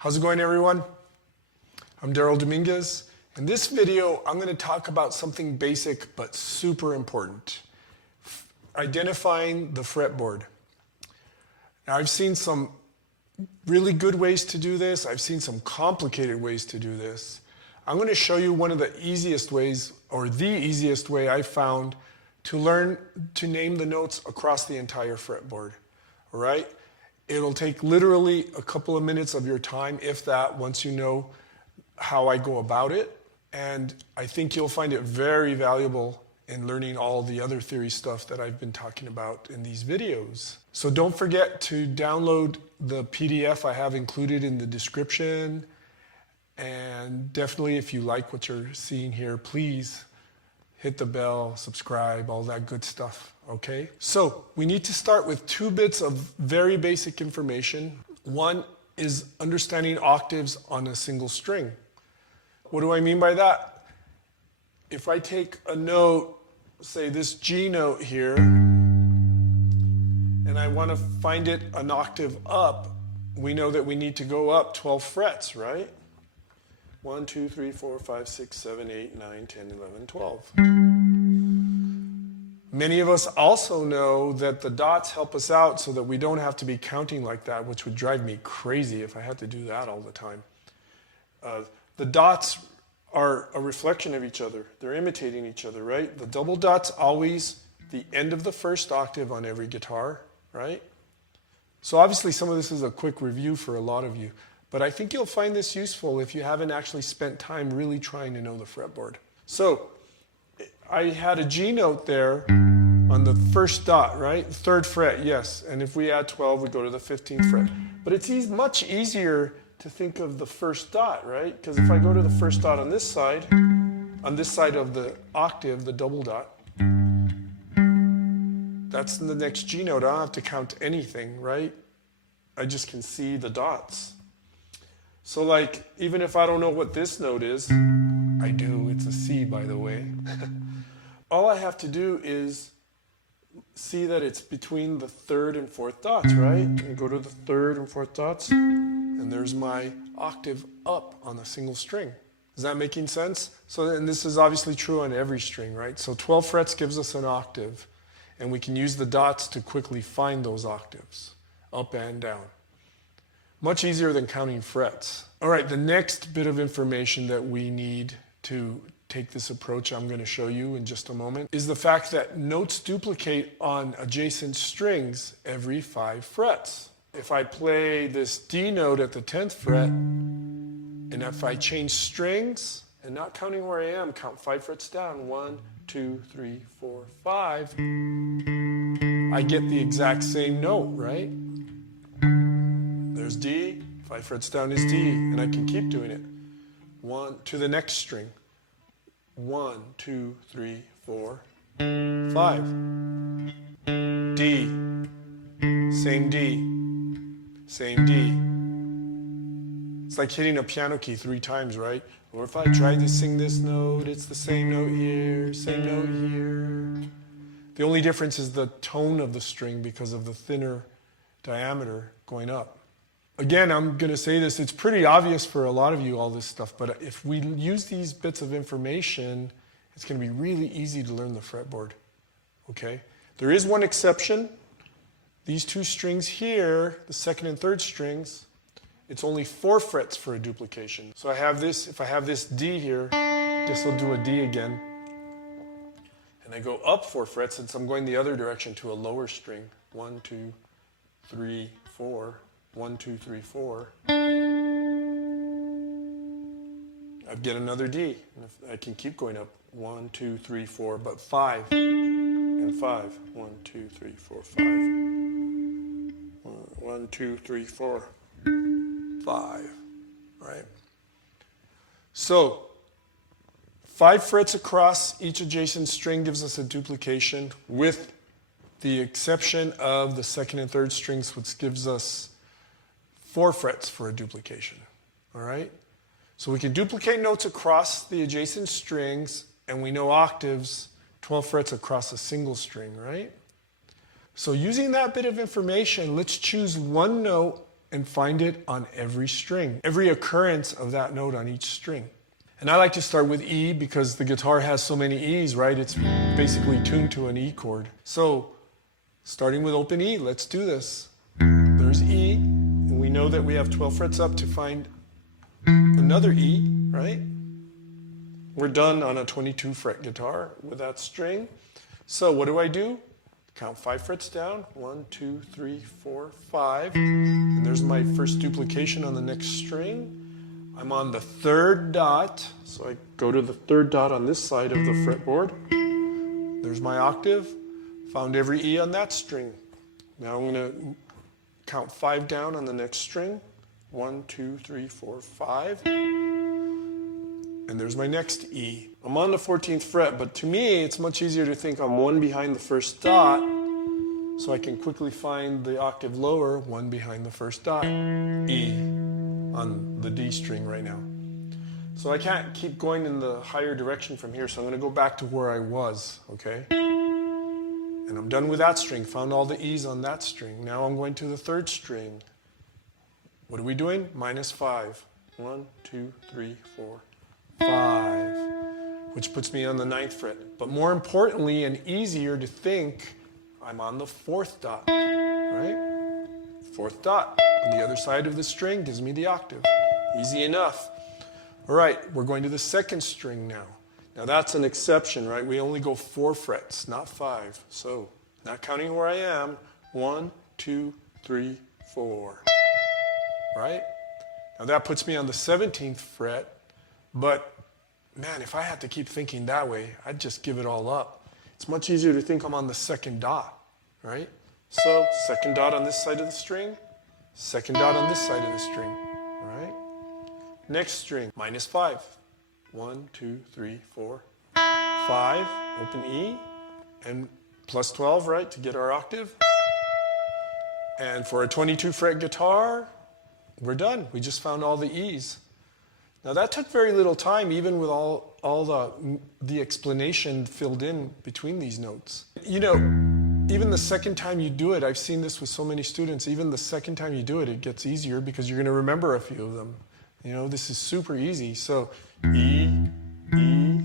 How's it going, everyone? I'm Daryl Dominguez. In this video, I'm going to talk about something basic but super important. Identifying the fretboard. Now, I've seen some really good ways to do this. I've seen some complicated ways to do this. I'm going to show you one of the easiest ways, or the easiest way I found to learn to name the notes across the entire fretboard. All right? It'll take literally a couple of minutes of your time, if that, once you know how I go about it. And I think you'll find it very valuable in learning all the other theory stuff that I've been talking about in these videos. So don't forget to download the PDF I have included in the description. And definitely, if you like what you're seeing here, please hit the bell, subscribe, all that good stuff, okay? So we need to start with two bits of very basic information. One is understanding octaves on a single string. What do I mean by that? If I take a note, say this G note here, and I want to find it an octave up, we know that we need to go up 12 frets, right? 1, 2, 3, 4, 5, 6, 7, 8, 9, 10, 11, 12. Many of us also know that the dots help us out so that we don't have to be counting like that, which would drive me crazy if I had to do that all the time. The dots are a reflection of each other. They're imitating each other, right? The double dot's always the end of the first octave on every guitar, right? So obviously some of this is a quick review for a lot of you. But I think you'll find this useful if you haven't actually spent time really trying to know the fretboard. So I had a G note there on the first dot, right? Third fret, yes. And if we add 12, we go to the 15th fret. But it's much easier to think of the first dot, right? Because if I go to the first dot on this side of the octave, the double dot, that's the next G note. I don't have to count anything, right? I just can see the dots. So like, even if I don't know what this note is, I do, it's a C, by the way. All I have to do is see that it's between the third and fourth dots, right? And go to the third and fourth dots, and there's my octave up on a single string. Is that making sense? So, and this is obviously true on every string, right? So 12 frets gives us an octave, and we can use the dots to quickly find those octaves, up and down. Much easier than counting frets. All right, the next bit of information that we need to take this approach I'm going to show you in just a moment is the fact that notes duplicate on adjacent strings every 5 frets. If I play this D note at the 10th fret, and if I change strings, and not counting where I am, count 5 frets down, 1, 2, 3, 4, 5, I get the exact same note, right? There's D, 5 frets down is D, and I can keep doing it. 1 to the next string. 1, 2, 3, 4, 5. D, same D, same D. It's like hitting a piano key 3 times, right? Or if I try to sing this note, it's the same note here, same note here. The only difference is the tone of the string because of the thinner diameter going up. Again, I'm going to say this, it's pretty obvious for a lot of you, all this stuff, but if we use these bits of information, it's going to be really easy to learn the fretboard, okay? There is one exception. These 2 strings here, the second and third strings, it's only 4 frets for a duplication. So I have this, if I have this D here, this will do a D again. And I go up 4 frets since I'm going the other direction to a lower string. 1, 2, 3, 4. 1, 2, 3, 4. I get another D. And I can keep going up. 1, 2, 3, 4, but 5 and 5. 1, 2, 3, 4, 5. 1, 2, 3, 4, 5. Right? So 5 frets across each adjacent string gives us a duplication, with the exception of the second and third strings, which gives us 4 frets for a duplication, all right? So we can duplicate notes across the adjacent strings, and we know octaves, 12 frets across a single string, right? So using that bit of information, let's choose one note and find it on every string, every occurrence of that note on each string. And I like to start with E because the guitar has so many E's, right? It's basically tuned to an E chord. So starting with open E, let's do this. There's E, and we know that we have 12 frets up to find another E, right? We're done on a 22 fret guitar with that string. So what do? Count 5 frets down. 1, 2, 3, 4, 5. And there's my first duplication on the next string. I'm on the third dot, so I go to the third dot on this side of the fretboard. There's my octave. Found every E on that string. Now I'm going to count 5 down on the next string. 1, 2, 3, 4, 5. And there's my next E. I'm on the 14th fret, but to me it's much easier to think I'm 1 behind the first dot, so I can quickly find the octave lower, 1 behind the first dot, E, on the D string right now. So I can't keep going in the higher direction from here, so I'm going to go back to where I was, okay? And I'm done with that string, found all the E's on that string. Now I'm going to the third string. What are we doing? -5. 1, 2, 3, 4, 5, which puts me on the 9th fret. But more importantly and easier to think, I'm on the 4th dot, right? 4th dot on the other side of the string gives me the octave. Easy enough. All right, we're going to the 2nd string now. Now that's an exception, right? We only go 4 frets, not 5. So, not counting where I am, 1, 2, 3, 4. Right? Now that puts me on the 17th fret, but man, if I had to keep thinking that way, I'd just give it all up. It's much easier to think I'm on the 2nd dot, right? So, 2nd dot on this side of the string, 2nd dot on this side of the string, right? Next string, -5. 1, 2, 3, 4, 5, open E, and plus 12, right, to get our octave. And for a 22 fret guitar, we're done. We just found all the E's. Now that took very little time, even with all the explanation filled in between these notes. You know, even the second time you do it, I've seen this with so many students, even the second time you do it, it gets easier because you're going to remember a few of them. You know, this is super easy. So, E, E,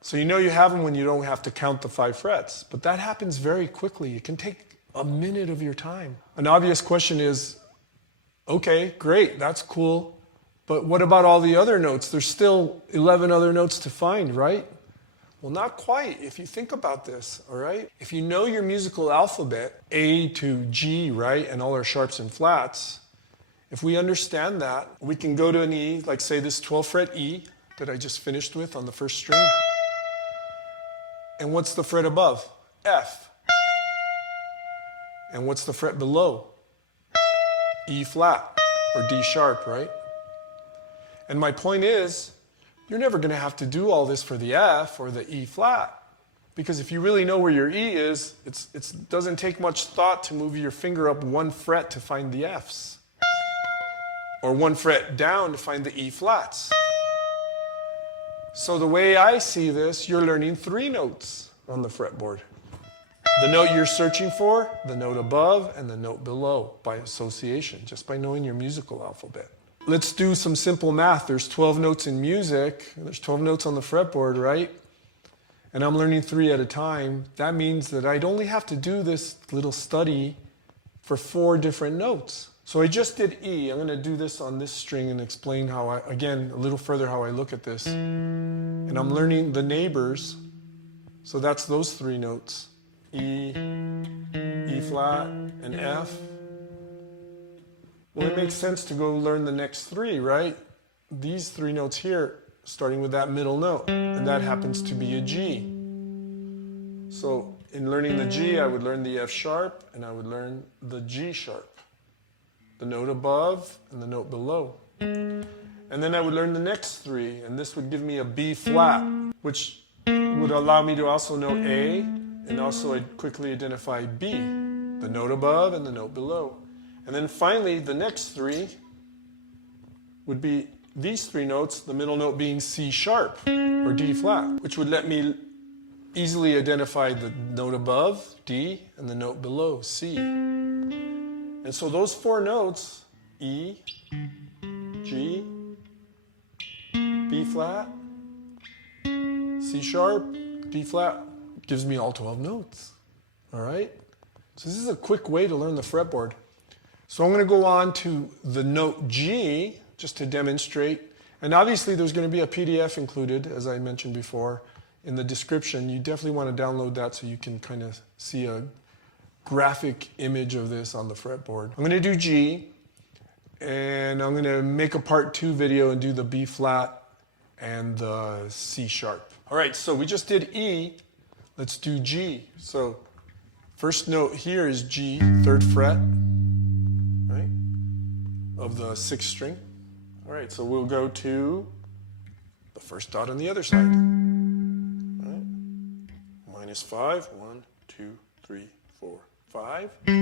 so you know you have them when you don't have to count the 5 frets, but that happens very quickly. It can take a minute of your time. An obvious question is, okay, great, that's cool, but what about all the other notes? There's still 11 other notes to find, right? Well, not quite, if you think about this, all right? If you know your musical alphabet, A to G, right, and all our sharps and flats, if we understand that, we can go to an E, like say this 12th fret E that I just finished with on the first string. And what's the fret above? F. And what's the fret below? E flat, or D sharp, right? And my point is, you're never going to have to do all this for the F or the E flat. Because if you really know where your E is, it doesn't take much thought to move your finger up 1 fret to find the Fs. Or 1 fret down to find the E flats. So the way I see this, you're learning 3 notes on the fretboard. The note you're searching for, the note above, and the note below by association, just by knowing your musical alphabet. Let's do some simple math. There's 12 notes in music. There's 12 notes on the fretboard, right? And I'm learning 3 at a time. That means that I'd only have to do this little study for 4 different notes. So I just did E. I'm going to do this on this string and explain how again, a little further how I look at this. And I'm learning the neighbors. So that's those 3 notes. E, E flat, and F. Well, it makes sense to go learn the next 3, right? These 3 notes here, starting with that middle note, and that happens to be a G. So in learning the G, I would learn the F sharp, and I would learn the G sharp, the note above and the note below. And then I would learn the next 3, and this would give me a B flat, which would allow me to also know A, and also I'd quickly identify B, the note above and the note below. And then finally, the next 3 would be these three notes, the middle note being C sharp or D flat, which would let me easily identify the note above, D, and the note below, C. And so those four notes, E, G, B flat, C sharp, D flat, gives me all 12 notes. All right? So this is a quick way to learn the fretboard. So I'm going to go on to the note G, just to demonstrate. And obviously there's going to be a PDF included, as I mentioned before, in the description. You definitely want to download that so you can kind of see a graphic image of this on the fretboard. I'm going to do G, and I'm going to make a part 2 video and do the B flat and the C sharp. All right, so we just did E. Let's do G. So first note here is G, 3rd fret, right, of the 6th string. All right, so we'll go to the first dot on the other side. All right. -5, 1, 2, 3, 4, 5. All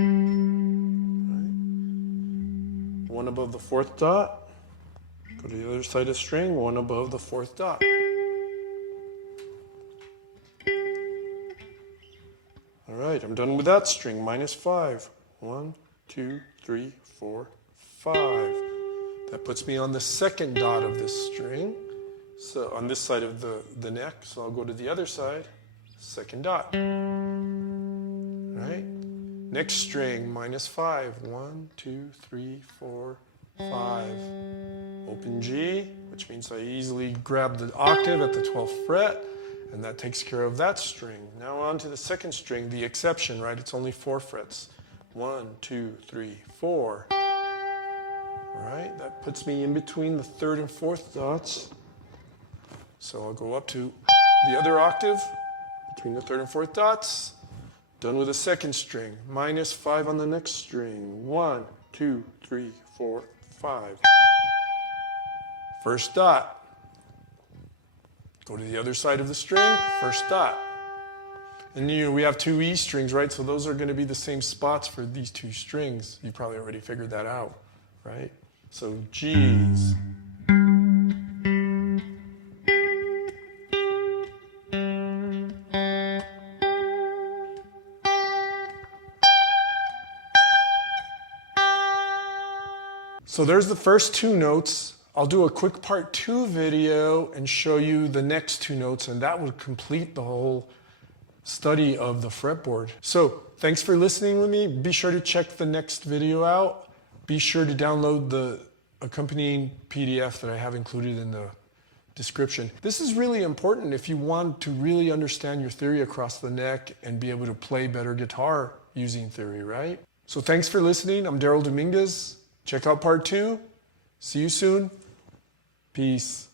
right. One above the 4th dot. Go to the other side of the string, one above the 4th dot. All right, I'm done with that string. -5. 1, 2, 3, 4, 5. That puts me on the 2nd dot of this string. So on this side of the neck. So I'll go to the other side, 2nd dot. All right. Next string, -5. 1, 2, 3, 4, 5. Open G, which means I easily grab the octave at the 12th fret. And that takes care of that string. Now on to the 2nd string, the exception, right? It's only 4 frets. 1, 2, 3, 4. All right, that puts me in between the 3rd and 4th dots. So I'll go up to the other octave between the 3rd and 4th dots. Done with the 2nd string. -5 on the next string. 1, 2, 3, 4, 5. First dot. Go to the other side of the string, 1st dot. And we have 2 E strings, right? So those are going to be the same spots for these 2 strings. You probably already figured that out, right? So G's. So there's the first 2 notes. I'll do a quick part 2 video and show you the next 2 notes, and that will complete the whole study of the fretboard. So thanks for listening with me. Be sure to check the next video out. Be sure to download the accompanying PDF that I have included in the description. This is really important if you want to really understand your theory across the neck and be able to play better guitar using theory, right? So thanks for listening. I'm Daryl Dominguez. Check out part 2. See you soon. Peace.